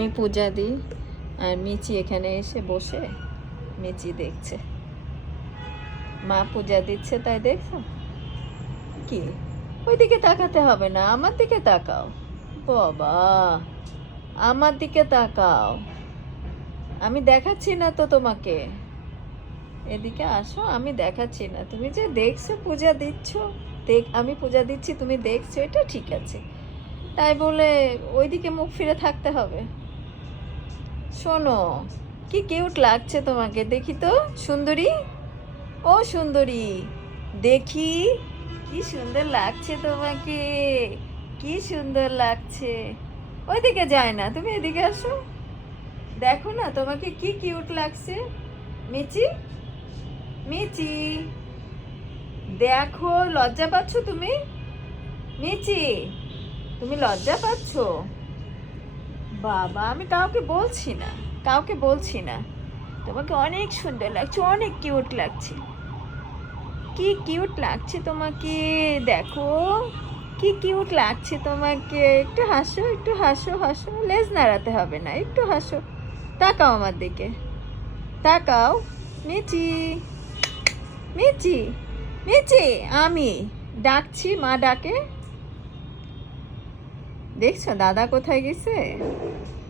আমি পূজা দিই আর মিচি এখানে এসে বসে মিচি দেখছে। মা পূজা দিচ্ছে তাই দেখছো কি? ওইদিকে তাকাতে হবে না, আমার দিকে তাকাও। বাবা, আমার দিকে তাকাও, আমি দেখাচ্ছি না তো তোমাকে। এদিকে আসো, আমি দেখাচ্ছি না, তুমি যে দেখছো পূজা দিচ্ছ। আমি পূজা দিচ্ছি, তুমি দেখছো, এটা ঠিক আছে। তাই বলে ওইদিকে মুখ ফিরে থাকতে হবে? শোনো, কি কিউট লাগছে তোমাকে, দেখি তো সুন্দরী। ও সুন্দরী, দেখি কি সুন্দর লাগছে তোমাকে, কি সুন্দর লাগছে। ওইদিকে যায় না, তুমি এদিকে আসো, দেখো না তোমাকে কি কিউট লাগছে। মিচি, মিচি, দেখো, লজ্জা পাচ্ছ তুমি? মিচি, তুমি লজ্জা পাচ্ছ? বাবা, আমি কাউকে বলছি না, কাউকে বলছি না, তোমাকে অনেক সুন্দর লাগছে, অনেক কিউট লাগছে। কি কিউট লাগছে তোমাকে, দেখো কি কিউট লাগছে তোমাকে। একটু হাসো, একটু হাসো, হাসো, লেজ নাড়াতে হবে না, একটু হাসো। তাকাও আমার দিকে, তাকাও। মিচি, মিচি, মিচি, আমি ডাকছি, মা ডাকে। দেখছো দাদা কোথায় গেছে?